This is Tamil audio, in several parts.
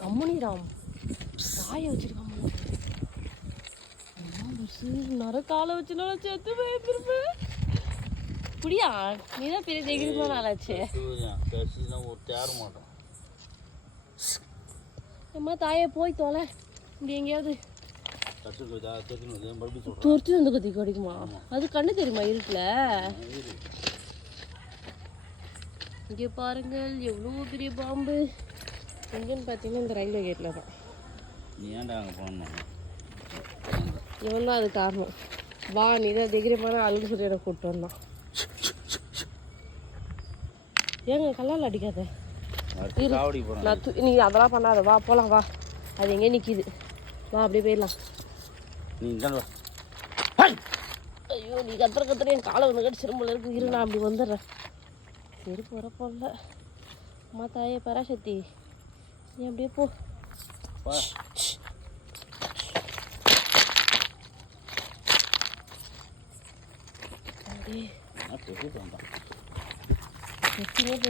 கம்முனிராம் காய வச்சிருக்காம நிறைய காலை வச்சுனாலும் சேர்த்து போயிருப்பேன். புடியா நீதான் பெரிய தைரியமான ஆளாச்சு. அம்மா தாயே போய் தோலை இப்படி எங்கேயாவது துரத்தி வந்து கத்தி கிடைக்குமா? அது கண்ணு தெரியுமா இருட்டுல? இங்கே பாருங்கள் எவ்வளோ பெரிய பாம்பு. எங்கன்னு பார்த்தீங்கன்னா இந்த ரயில்வே கேட்டில் தான். இவன் தான் அது காரணம். வா நீ தான் தைரியமான ஆளுன்னு சொல்லி எனக்கு கூப்பிட்டு வந்தான். ஏங்க கல்லால் அடிக்காத, நீ அதெல்லாம் பண்ணாத. வா போகலாம் வா. அது எங்கே நிற்கிது, வா அப்படியே போயிடலாம். ஐயோ நீ கத்துற என் காலை வந்து கடிச்சிரும்போல இருக்கு. இரு நான் அப்படி வந்துடுறேன். சரி போகிற போடல. அம்மா தாயே பராசக்தி நீ அப்படியே போ.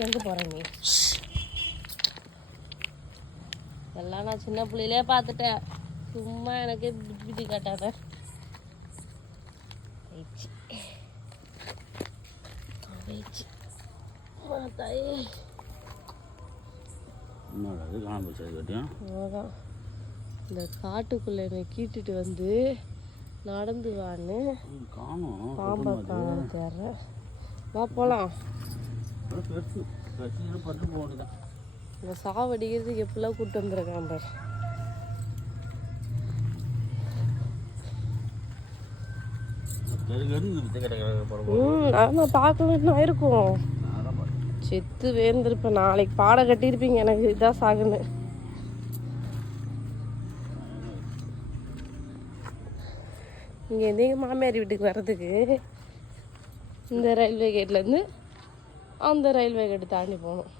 எங்கே போற நீ? எல்லாம் நான் சின்ன பிள்ளையிலே பார்த்துட்டேன். சும்மா எனக்கு பிடி காட்டாத. தாயே அதான் இந்த காட்டுக்குள்ள என்னை கீட்டுட்டு வந்து நடந்து வான்னு பாம்பை தேர்றேன். வா போகலாம். இந்த சாவடிக்கிறதுக்கு எப்படிலாம் கூப்பிட்டு வந்துருக்கான் பாரு. நான் பார்க்கணும்னா இருக்கும். செத்து வேந்திருப்பேன். நாளைக்கு பாடம் கட்டியிருப்பீங்க எனக்கு இதான் சாகுன்னு. இங்கேருந்து எங்கள் மாமியார் வீட்டுக்கு வர்றதுக்கு இந்த ரயில்வே கேட்லேருந்து அந்த ரயில்வே கேட்டு தாண்டி போகணும்.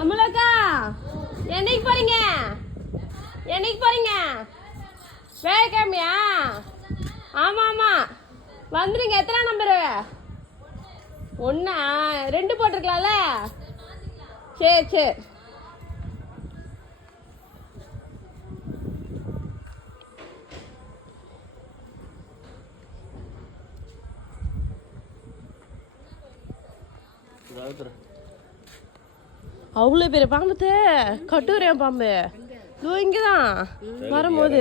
அம்மலக்கா என்னைக்கு போறீங்க? என்னைக்கு போறீங்க? வேலைக்கிழமையா? ஆமாம் ஆமாம் வந்துடுங்க. எத்தனை நம்பரு? ஒன்றா 2 போட்டிருக்கலாம்ல? சரி சரி. அவ்வளோ பெரிய பாம்பு கட்டுரையா பாம்பு. இதோ இங்கதான் வரும்போது